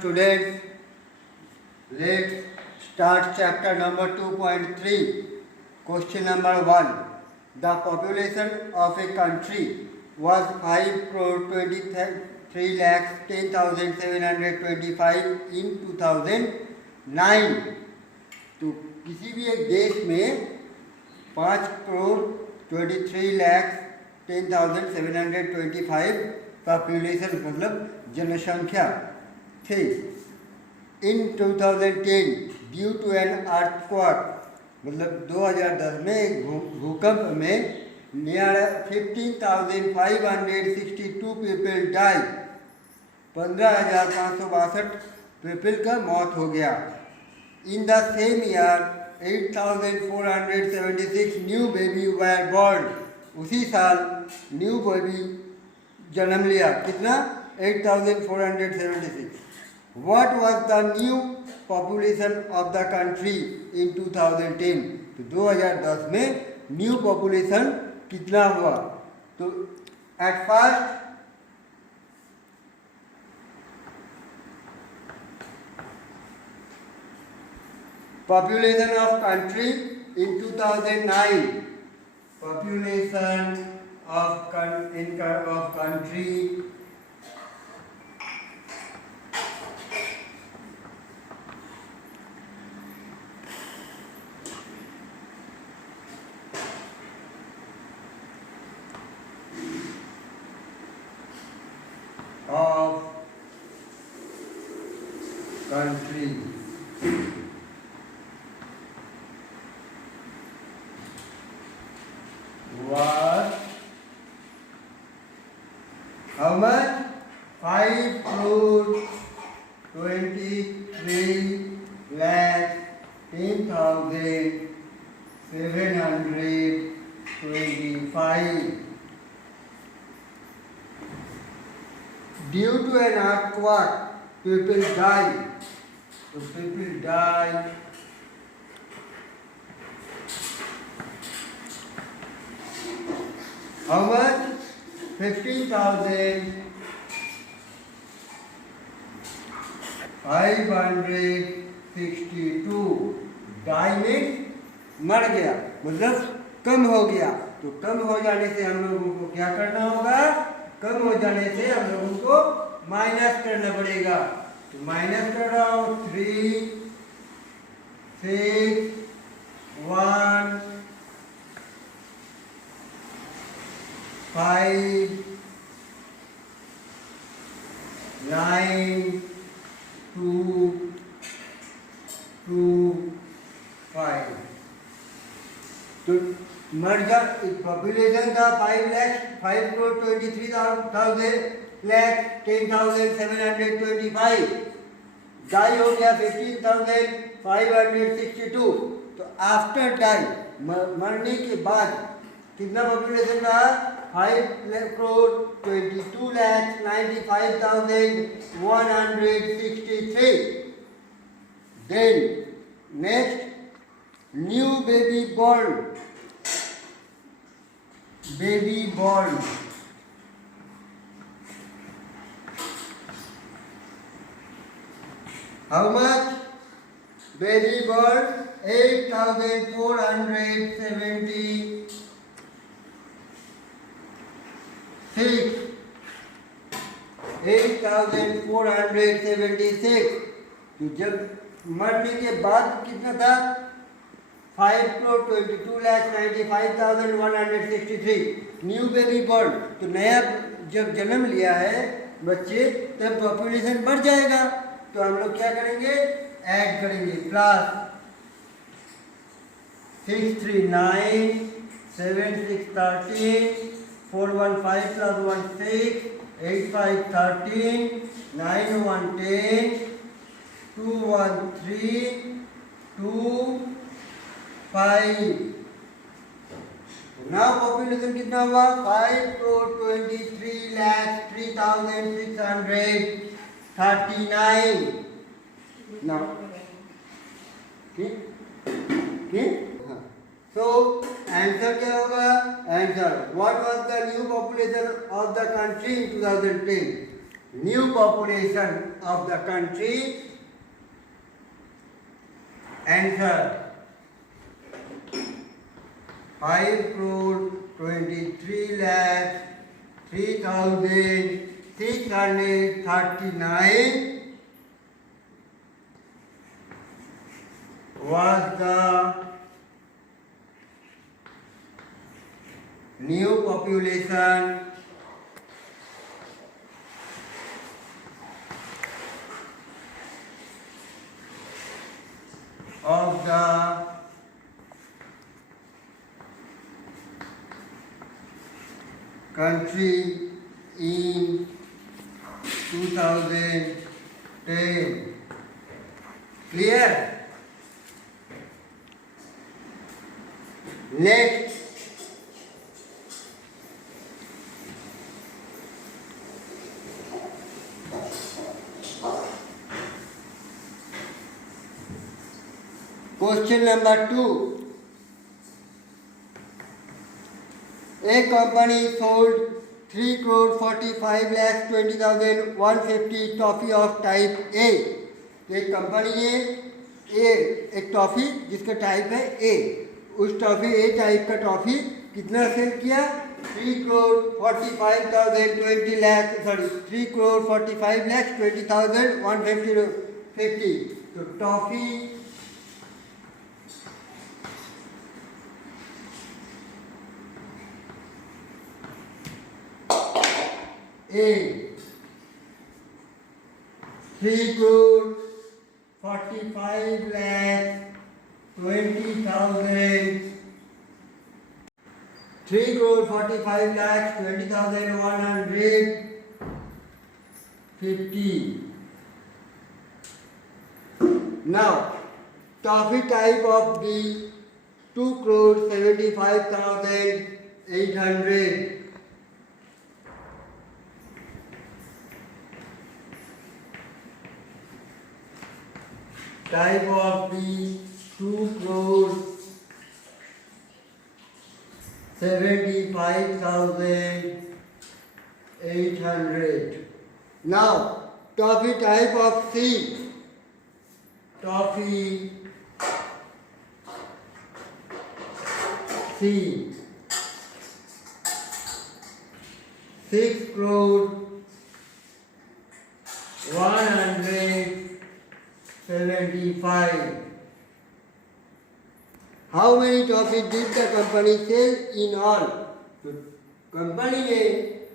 students, let's start chapter number 2.3. Question number 1. The population of a country was 5,23,10,725 in 2009. तो किसी भी एक देश में 5,23,10,725 पॉपुलेशन मतलब जनसंख्या थी इन 2010 ड्यू टू एन अर्थक्वेक मतलब 2010 में एक भूकंप में नियर 15,562 पीपल डाई 15,562 पीपल का मौत हो गया. In the same year 8,476 new baby were born. उसी साल न्यू बेबी जन्म लिया. कितना? 8,476. What was the new population of the country in 2010? तो 2010 में न्यू पॉपुलेशन कितना हुआ? तो at first population of country in 2009. Population of country of country was how much? 5,23,10,725. Due to an earthquake, people die. So people die. How much? 15,562. Die means मर गया मतलब कम हो गया. तो कम हो जाने से हम लोगों को क्या करना होगा? कम हो जाने से हम लोगों को माइनस करना पड़ेगा. तो माइनस कर रहा हूँ 3, 6, 1, 5, 9, 2, 5. तो मर्ज पॉपुलेशन था 5,23,10,725. डाई हो गया 15,562. तो आफ्टर डाई मरने के बाद कितना पॉपुलेशन रहा? 5,92,95,163. Then next new baby born. Baby born. How much? Baby born 8,476. 8,476. तो जब मरने के बाद कितना था? 5,22,95,163. New baby born. तो नया जब जन्म लिया है बच्चे तब पॉपुलेशन बढ़ जाएगा. तो हम लोग क्या करेंगे? ऐड करेंगे. प्लस 639 7613 415 plus 16 8513 9110 213 2 now population कितना हुआ? 5,23,03,639. now so answer क्या होगा? answer what was the new population of the country in 2010? new population of the country. Answer 5,23,03,639 was the new population of the country in 2010. Clear? Next, question number 2. A company sold 3,45,20,150 toffee of type A. एक कंपनी है एक टॉफी जिसका टाइप है ए, उस टॉफी ए टाइप का टॉफी कितना सेल किया? 3,45,20,150. तो toffee A 3,45,20,000 3,45,20,150. Now, toffee type of the 2,75,800. Type of the 2,75,800. Now, toffee type of C. Toffee C. 6,175. How many toffee did the company sell in all? तो कंपनी ने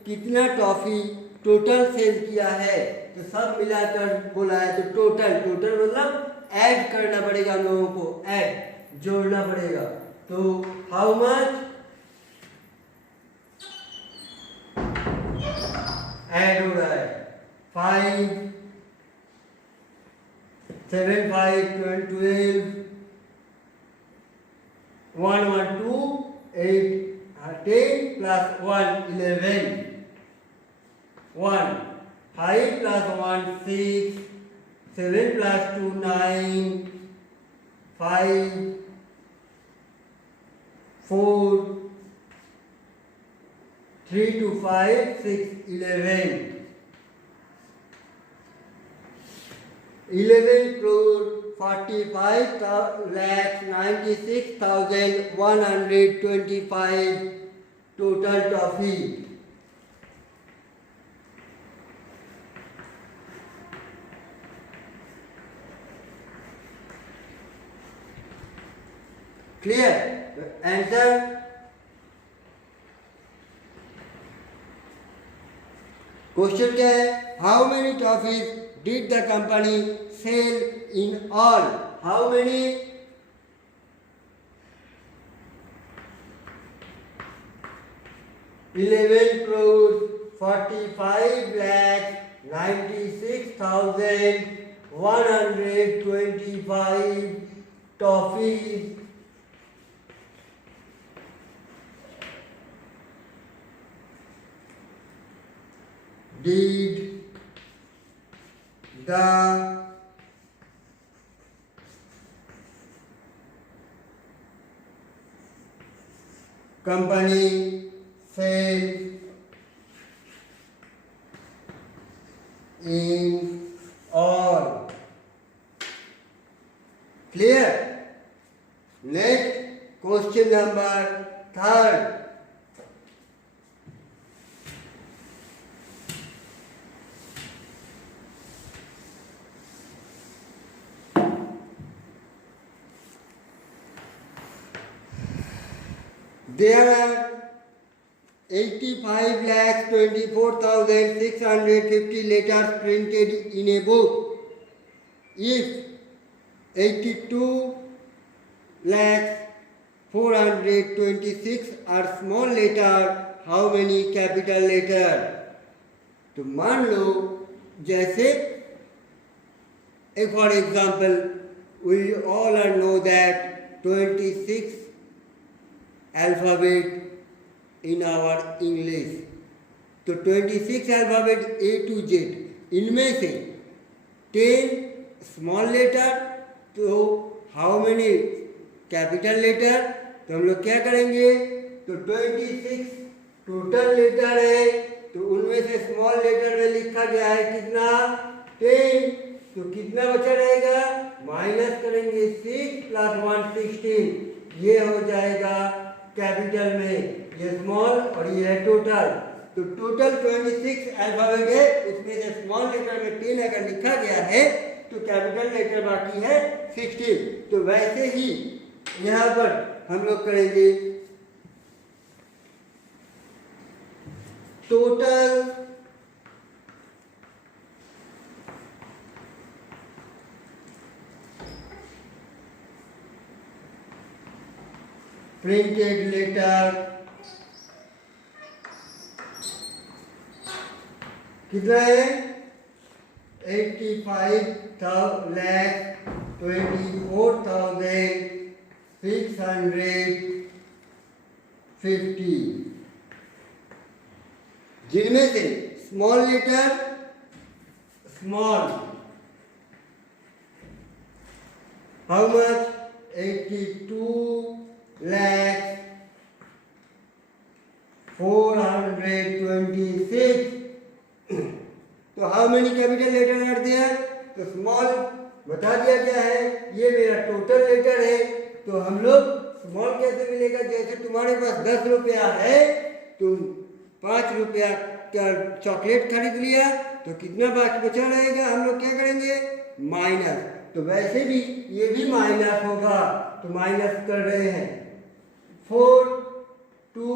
कितना टॉफी टोटल सेल किया है? तो सब मिलाकर बोला है, तो टोटल मतलब ऐड करना पड़ेगा, हम लोगों को ऐड जोड़ना पड़ेगा. तो हाउ मच ऐड हो रहा है? 5 7 5 12 1 1 2 8 10 plus 1 11 1 5 plus 1 6 7 plus 2 9 5 4 3 to 5 6 11 crore 45,96,125 total toffee. Clear? The answer question क्या है? How many toffees did the company sell in all? How many? $11 crore 45,96,125 toffees did the company sell in all. Clear? Next, question number 3rd. There are 85,24,650 letters printed in a book. If 82,426 are small letter, how many capital letter? तो मान लो जैसे for example, we all know that 26 alphabet in our English. तो 26 alphabet A to Z, इनमें से 10 small letter, तो how many capital letter? तो हम लोग क्या करेंगे, तो 26 टोटल लेटर है, तो उनमें से स्मॉल लेटर में लिखा गया है कितना, 10, तो कितना बचा रहेगा, माइनस करेंगे 6 + 1 16, ये हो जाएगा कैपिटल में, ये स्मॉल और ये है टोटल। तो टोटल 26 अल्फाबेट है, उसमें से स्मॉल लेटर में 10 अगर लिखा गया है तो कैपिटल लेटर बाकी है 16। तो वैसे ही यहाँ पर हम लोग करेंगे टोटल printed letter कितना है, 85,24,650, जिनमें से small letter small how much, 82,426, तो how many capital letter are there, तो स्मॉल बता दिया गया है, ये मेरा टोटल लेटर है। तो हम लोग स्मॉल कैसे मिलेगा, जैसे तुम्हारे पास 10 रुपया है, तुम 5 रुपया का चॉकलेट खरीद लिया, तो कितना बाकी बचा रहेगा, हम लोग क्या करेंगे, माइनस। तो वैसे भी ये भी माइनस होगा, तो माइनस कर रहे हैं 4 2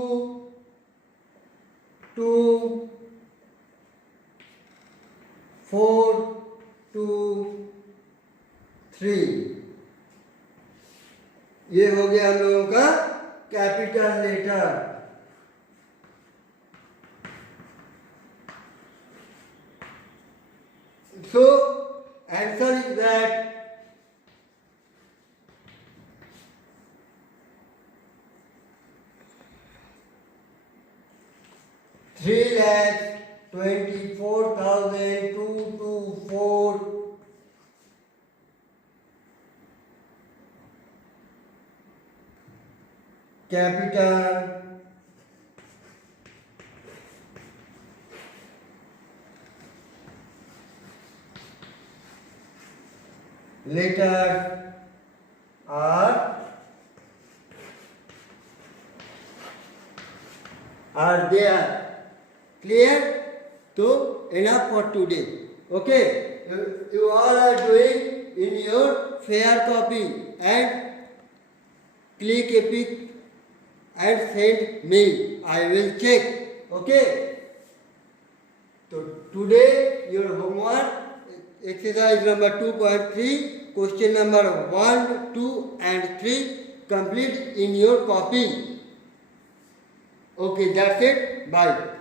2 4 2 3, ये हो गया हम लोगों का capital letter. So answer is that 3,24,224 capital letters are there. Clear? So enough for today. Okay, you all are doing in your fair copy and click a pic and send me. I will check. Okay. So today your homework exercise number 2.3, question number 1, 2 and 3 complete in your copy. Okay, that's it. Bye.